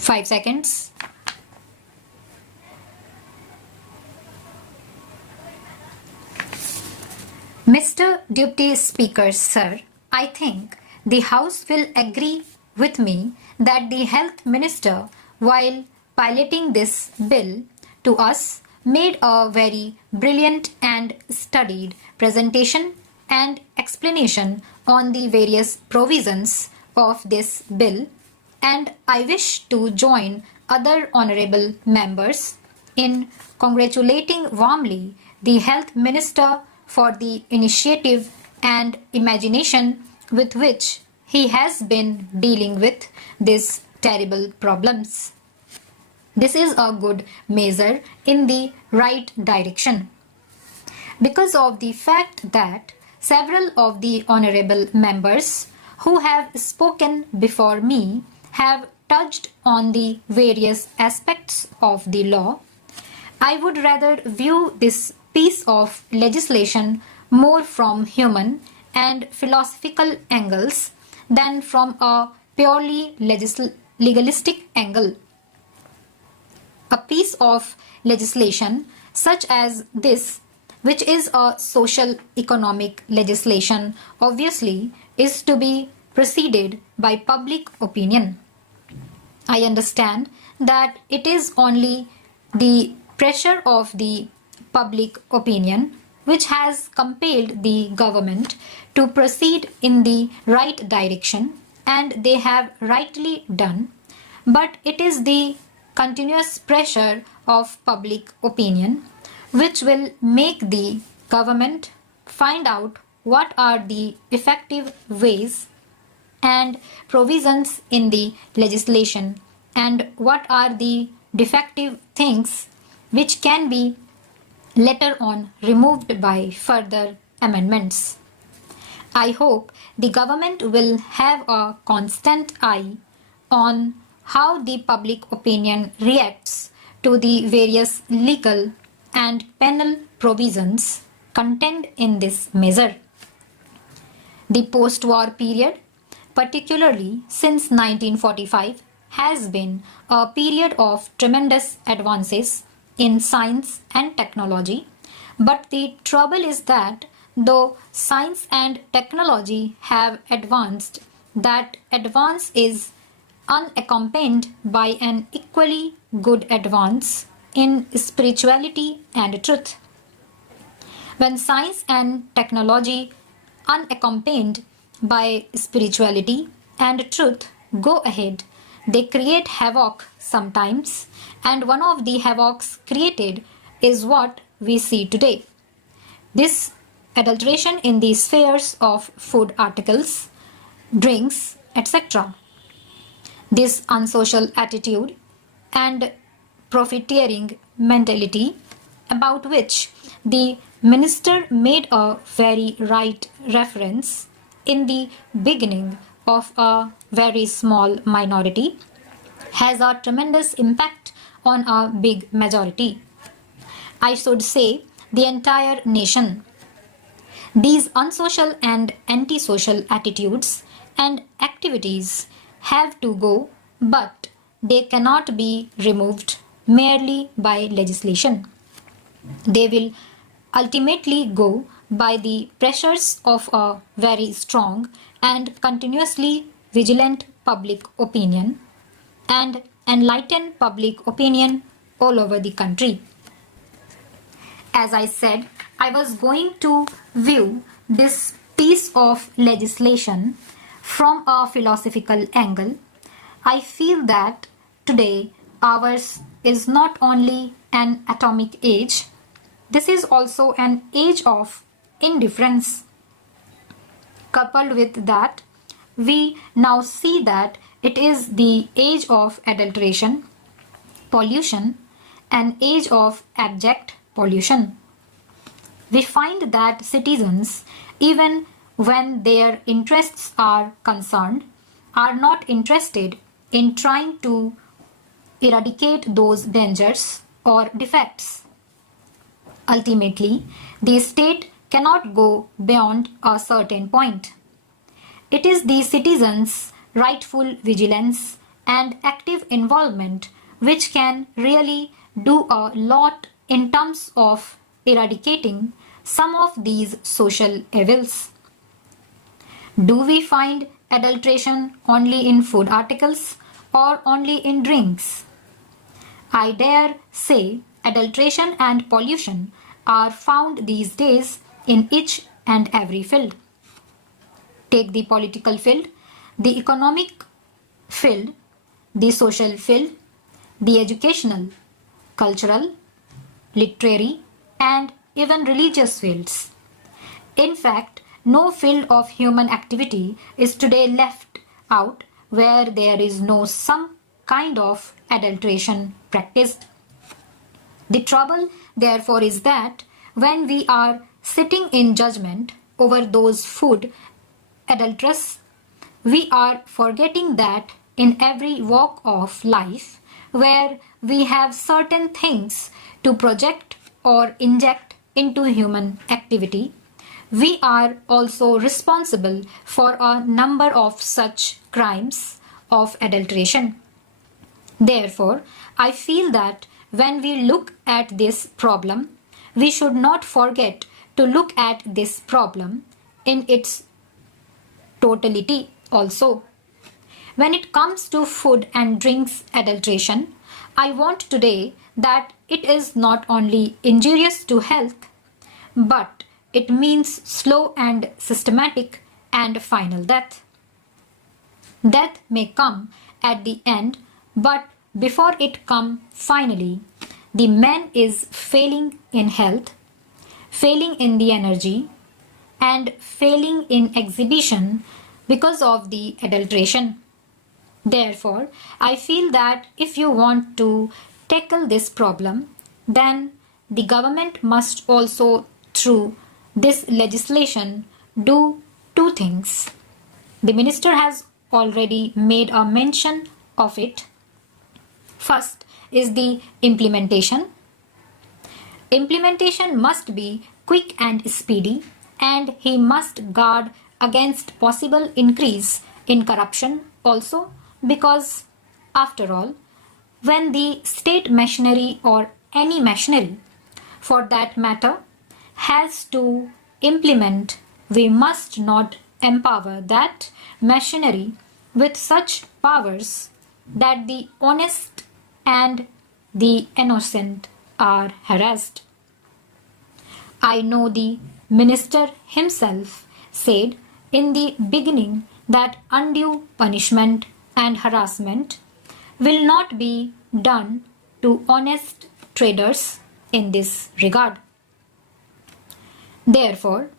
5 seconds. Mr. Deputy Speaker, sir, I think the House will agree with me that the Health Minister, while piloting this bill to us, made a very brilliant and studied presentation and explanation on the various provisions of this bill, and I wish to join other honorable members in congratulating warmly the Health Minister for the initiative and imagination with which he has been dealing with these terrible problems. This is a good measure in the right direction, because of the fact that several of the honorable members who have spoken before me have touched on the various aspects of the law. I would rather view this piece of legislation more from human and philosophical angles than from a purely legalistic angle. A piece of legislation such as this, which is a social economic legislation, obviously is to be preceded by public opinion. I understand that it is only the pressure of the public opinion which has compelled the government to proceed in the right direction, and they have rightly done, but it is the continuous pressure of public opinion which will make the government find out what are the effective ways and provisions in the legislation and what are the defective things which can be later on removed by further amendments. I hope the government will have a constant eye on how the public opinion reacts to the various legal and penal provisions contained in this measure. The post-war period, particularly since 1945, has been a period of tremendous advances in science and technology, but the trouble is that though science and technology have advanced, that advance is unaccompanied by an equally good advance in spirituality and truth. When science and technology, unaccompanied by spirituality and truth, go ahead, they create havoc sometimes, and one of the havocs created is what we see today. This adulteration in the spheres of food articles, drinks, etc. This unsocial attitude and profiteering mentality, about which the minister made a very right reference in the beginning of a very small minority, has a tremendous impact on a big majority. I should say the entire nation. These unsocial and antisocial attitudes and activities have to go, but they cannot be removed merely by legislation. They will ultimately go by the pressures of a very strong and continuously vigilant public opinion and enlighten public opinion all over the country. As I said, I was going to view this piece of legislation from a philosophical angle. I feel that today ours is not only an atomic age, this is also an age of indifference. Coupled with that, we now see that it is the age of adulteration, pollution, an age of abject pollution. We find that citizens, even when their interests are concerned, are not interested in trying to eradicate those dangers or defects. Ultimately, the state cannot go beyond a certain point. It is the citizens' rightful vigilance and active involvement, which can really do a lot in terms of eradicating some of these social evils. Do we find adulteration only in food articles or only in drinks? I dare say adulteration and pollution are found these days in each and every field. Take the political field, the economic field, the social field, the educational, cultural, literary, and even religious fields. In fact, no field of human activity is today left out where there is no some kind of adulteration practiced. The trouble, therefore, is that when we are sitting in judgment over those food adulterers, we are forgetting that in every walk of life where we have certain things to project or inject into human activity, we are also responsible for a number of such crimes of adulteration. Therefore, I feel that when we look at this problem, we should not forget to look at this problem in its totality also. When it comes to food and drinks adulteration, I want today that it is not only injurious to health, but it means slow and systematic and final death. Death may come at the end, but before it come finally, the man is failing in health, failing in the energy, and failing in exhibition because of the adulteration. Therefore, I feel that if you want to tackle this problem, then the government must also, through this legislation, do two things. The minister has already made a mention of it. First is the implementation. Implementation must be quick and speedy, and he must guard against possible increase in corruption also, because after all, when the state machinery or any machinery for that matter has to implement, we must not empower that machinery with such powers that the honest and the innocent are harassed. I know the minister himself said in the beginning that undue punishment and harassment will not be done to honest traders in this regard. Therefore,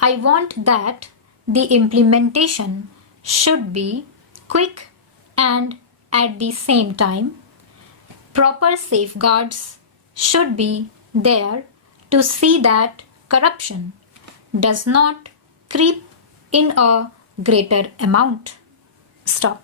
I want that the implementation should be quick and at the same time proper safeguards should be there to see that corruption does not creep in a greater amount. Stop.